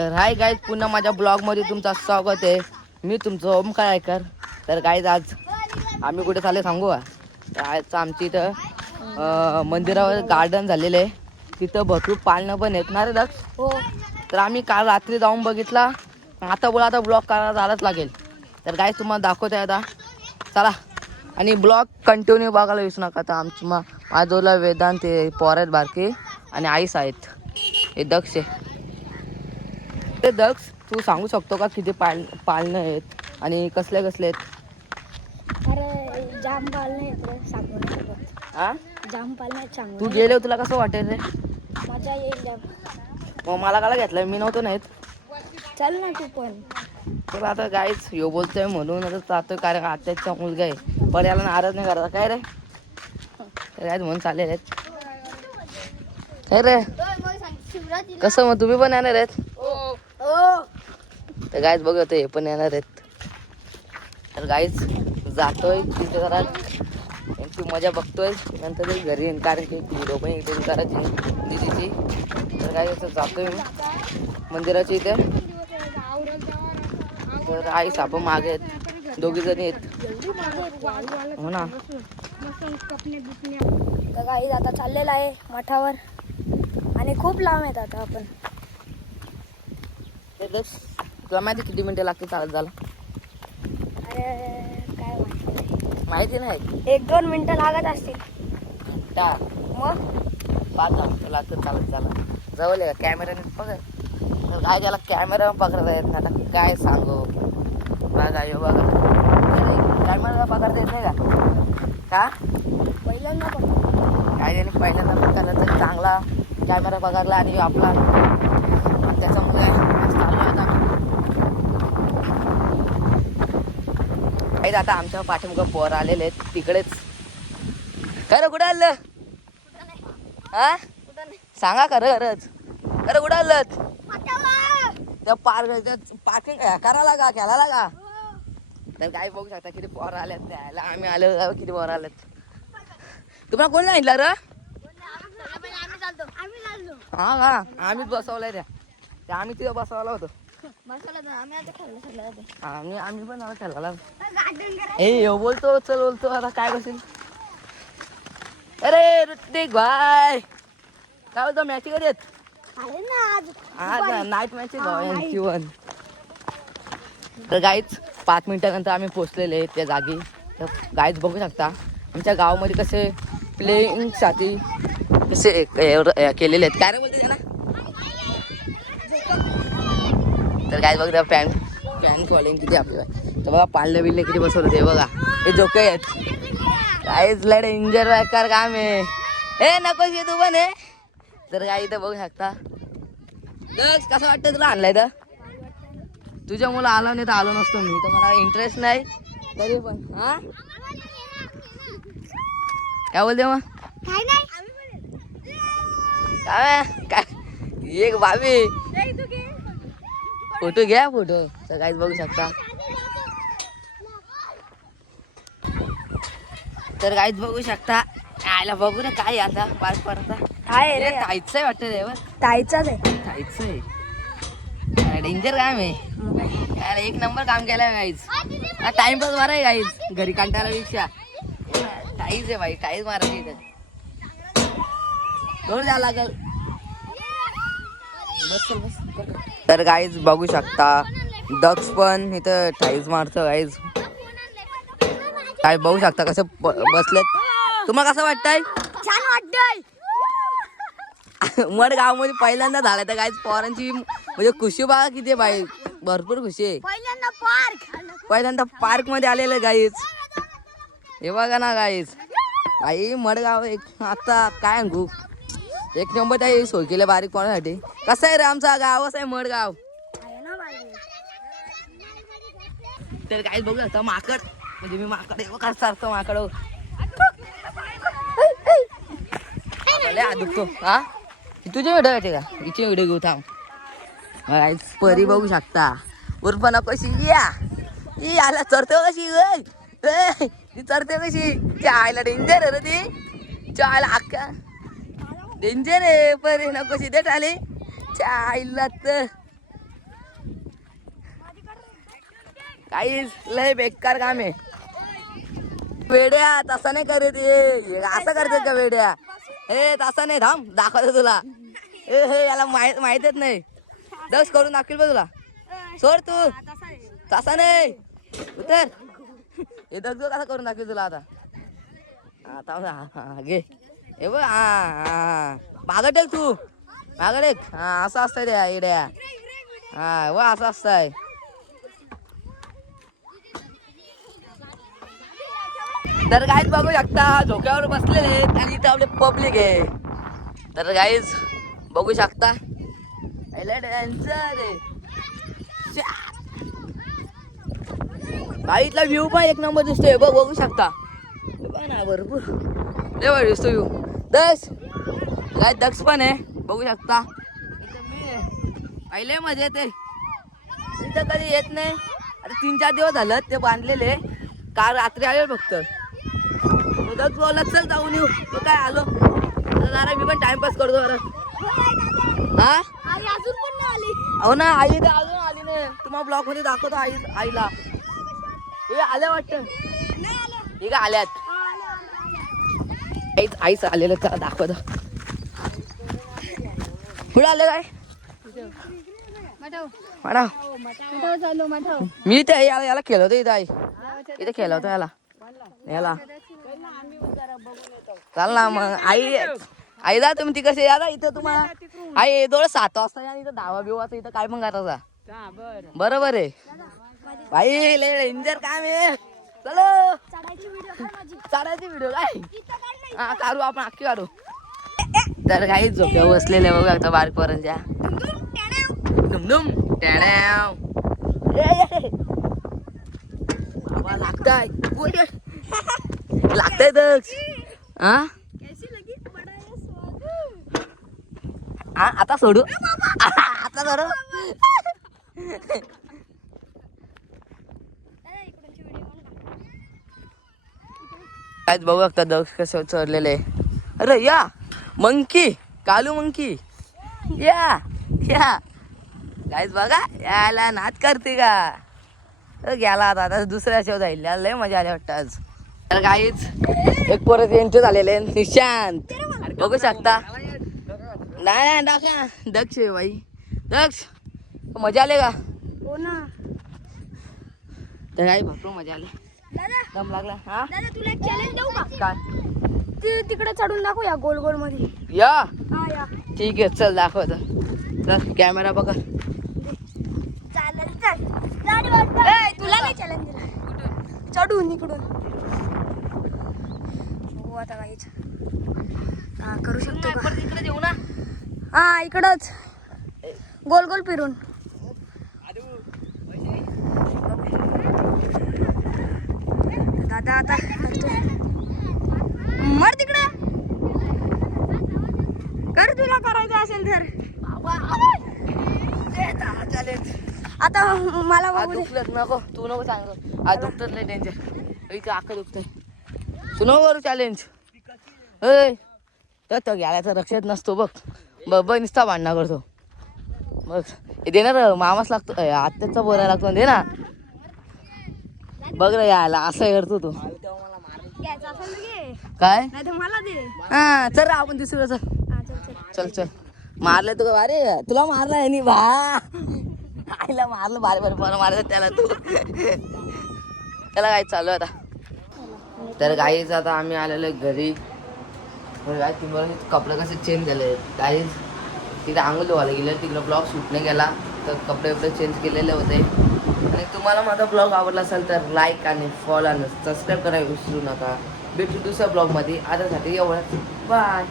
तर hi guys, पुन्हा माझ्या ब्लॉगमध्ये तुमचं स्वागत आहे. मी तुमचं ओमकार आयकर. तर गाईज आज आम्ही कुठे चालले सांगू का? तर आज आमच्या इथं मंदिरावर गार्डन झालेलं आहे. तिथं भरपूर पाळणं पण आहेत ना रे दक्ष? हो. तर आम्ही काल रात्री जाऊन बघितला. आता बोला आता ब्लॉग करायला जायलाच लागेल. तर गाईज तुम्हाला दाखवते आता, चला. आणि ब्लॉग कंटिन्यू बघायला विसरू नका. आता आमची माझोला वेदांत ते पोर आहेत बारके आणि आईस आहेत. हे दक्ष आहे. ते दक्ष, तू सांगू शकतो का किती पाळणं आहेत आणि कसले कसले आहेत? अरे जाम पाळणे आहेत रे, सांगू नाही शकत. हा, जाम पाळणे आहेत, सांगू तू नाही गेले तुला कसं वाटेल रे? शकत. मजा येईल जाम. मग मला काला घेतलं, मी नव्हतो नाहीत. चल ना तू पण. तर आता गाईच यो बोलतोय म्हणून आता जातोय, कारण आत्याचा मुलगा आहे. पण याला नाराज नाही करायचा काय रे? तर काय म्हणून चालले आहेत काय रे? कसं मग तुम्ही पण येणार आहेत? तर गाईच बघत हे पण येणार आहेत. तर गाईच जातोय तिथे जरा यांची मजा बघतोय, नंतर घरी येईन कारण की व्हिडिओ पण एडिटिंग करायची दीदीची. तर काय जातोय मी मंदिराच्या इथे. तर आई साप मागे आहेत, दोघी जणी आहेत. हो ना. तर काही आता चाललेला आहे मठावर आणि खूप लांब येत आता आपण. ते दक्ष, तुला माहिती किती मिनिटं लागते चालत झाला? अरे काय माहिती नाही. 1-2 मिनिटं लागत असतील. मग 5 मिनिटं लागतं चालत झाला. जवळ आहे का कॅमेराने पकड. तर काय त्याला कॅमेरा पकडता येत नाही. आता काय सांगू बघा यो बघा, कॅमेरा पकडता येत नाही का? पहिल्यांदा पण काय त्याने पहिल्यांदा पण त्याला तर चांगला कॅमेरा पकडला आणि आपला त्याच्यामुळे चालू आहे आता. आता आमच्या पाठीमागं पोर आलेले आहेत तिकडेच. खरं कुठं आलं? हा सांगा खरंच, खरं कुठं आलं? त्या पार्किंग करायला का खेळायला का? तर काय बघू शकता किती पोर आल्यात त्याला. आम्ही आलो किती पोर आल्यात. तुम्हाला कोण सांगितलं र? हा का, आम्हीच बसवलंय त्या आम्ही तिथं बसवलं होतं. आम्ही पण आता खेळायला. ए बोलतो चल बोलतो आता काय बसेल. अरे ऋतिक भाई काय बोलतो, मॅची कधी आहेत? आज नाईट मॅच आहे पण. तर गाईच 5 मिनिटानंतर आम्ही पोचलेले आहे त्या जागी. तर गाईच बघू शकता आमच्या गावामध्ये कसे प्लेइंगसाठी कसे केलेले आहेत. काय रे बोलते त्याला? तर गाईच बघता फॅन फॉलोइंग किती आपल्या. तर बघा पाळणे बिल्ले किती बसवलं ते बघा. हे जोके आहेत. काहीच लढ इंजर बेकार काम आहे. हे नको शे तू पण आहे. तर काय इथं बघू शकता. कसं वाटतं तुला आणलाय तर? तुझ्या मुलं आला नाही तर आलो नसतो मी. तर मला इंटरेस्ट नाही तरी पण. हा काय बोलते मग? काय एक भाभी फोटो घ्या फोटो. तर काहीच बघू शकता. तर काहीच बघू शकता. आयला बघू ना काय आता पार्क पडता टाईच आहे वाटतं देवर. टाईचाच आहे. टाईच आहे, डेंजर काम आहे. अरे 1 नंबर काम केलाय गाईज. टाइमपास मारा आहे गाईज, घरी कंटाळा पेक्षा. टाईच आहे भाई, टाईच मारायची इथे. थोडं द्यावं लागल. तर गाईज बघू शकता दक्ष पण इथं टाईज मारतो गाईज. काय बघू शकता कसं बसलेत. तुम्हाला कसं वाटतंय? छान वाटतंय. मडगाव मध्ये पहिल्यांदा झालं तर गाईज पोरांची म्हणजे खुशी बघा किती बाई, भरपूर खुशी आहे. पहिल्यांदा पार्क मध्ये आलेलं गाईज. हे बघा ना गाईज, भाई मडगाव एक आता काय सांगू, 1 नंबर त्या सोय केलं बारीक कोणासाठी. कसं आहे रे आमचा गावच आहे मडगाव. तर गाईज बघू शकता माकड, म्हणजे मी माकड कसं सारखं माकड दुखतो. हा तुझे व्हिडिओ येते का? हिचे व्हिडिओ घेऊ थांब. परी बघू शकता उर्फना कशी या आला चरते कशी ती चरते कशी. चायला डेंजर आहे रे ती. चायला अक्का डेंजर आहे परी ना कशी देत आली चायला. तर काहीच लय बेकार काम आहे. वेड्या तसा नाही करत ये, असं करते का वेड्या? हे तसा नाही, थांब दाखवतो तुला. हे याला माहितच नाही. दस करून दाखवेल बा तुला. सोड तू, तसा नाही उतर. हे दग कसा करून दाखवेल तुला आता. हा घे. हे बघ, हा मागं टेक तू, मागं टेक. हा असं असतंय त्या येड्या. हा व असं असतंय. तर गाईज बघू शकता झोक्यावर बसलेले आहेत आणि इथं आपले पब्लिक आहे. तर गाईज बघू शकता गाईतला व्ह्यू पण एक नंबर दिसतोय. बघू शकता ना, भरपूर लय भारी दिसतो व्ह्यू. गाय दक्ष पण आहे, बघू शकता. पहिले मजा येते इथं, कधी येत नाही. आता 3-4 दिवस झालं ते बांधलेले. काल रात्री आले फक्त. दक्ष बोलला चल जाऊन येऊ. तो काय आलो जरा, मी पण टाइमपास करतो जरा. हा अजून पण नाही आली. हो ना, आई तर अजून आली नाही. तुम्हाला ब्लॉग मध्ये दाखवतो आईला. हे आल्या वाटतं, हे का आल्यात. आईच आलेलं त्याला दाखवतो. पुढे आले काय म्हणा. मी ते याला खेळवतो इथं. आई इथे खेळवतो याला. चाल ना मग. आई जा तुम्ही ती कशी या इथं. तुम्हाला आई दोळ 7 वाजता या इथं. 10 बिवाचं इथं काय पण करायचा. बरोबर आहे भाई. लय डेंजर काम आहे. चलो चढायची व्हिडिओ काय. हा काढू आपण, अख्खी काढू. तर काही झोक्या बसलेले बघू आता बारीक पोरांच्या. दुमदुम टॅड्याव. बाबा लागताय दक्ष. हा आता सोडू, आता सोडू. काहीच बघू शकता दक्ष कसं चढलेले. अरे या मंकी, कालू मंकी या काहीच बघा. याला नाच करते का. गेला आता दुसऱ्या शो जाईल. लय मजा आली वाटतं आज. तर काहीच एक परत एंट्री झालेले निशांत बघू शकता. नाही टाका दक्ष भाई. दक्ष मजा आले का. हो ना. तर काही भरपूर मजा आली. दम लागला. हा दादा तुला एक चॅलेंज देऊ का. काय तिकडे चढून दाखव या गोल गोल मध्ये. या या ठीक आहे चल दाखवतो. चल कॅमेरा बघा. चालेल चल. तुला नाही चॅलेंज दिला. चढून इकडून हो आता काहीच. हा करू शकतो का. इकडे येऊ ना. हा इकडंच गोल गोल फिरून. दादा आता मर तिकडे. कर तुला करायचं असेल तर. आता मला बघू दे. दुखलत नको, तू नको सांग. आज दुखत लय डेंजर. इथे आख दुखतंय. तू नको करू चॅलेंज. तर गेल्याचा रक्षात नसतो बघ. बघ नुसता भांडणा करतो बघ. हे देणार मामाच लागतो. आत्याचा बोलायला लागतो दे ना. बघ रे यायला असं करतो तू. काय नाही तर मला दे. हा चल रे आपण दुसरीकडे चल. चल मारले तू का. अरे तुला मारलाय नि भा. आईला मारलं बारे बरं मारलं त्याला तू. त्याला काय चालू आता. तर गाईच आता आम्ही आलेलो घरी. काय तुम्हाला कपडे कसे चेंज झाले. काही तिथे आंघोळ धुवायला गेले. तिकडे ब्लॉग शूट नाही केला तर कपडे चेंज केलेले होते. आणि तुम्हाला माझा ब्लॉग आवडला असेल तर लाईक आणि फॉलो आणि सबस्क्राईब करायला विसरू नका. भेटू दुसऱ्या ब्लॉगमध्ये. आतासाठी एवढंच. बाय.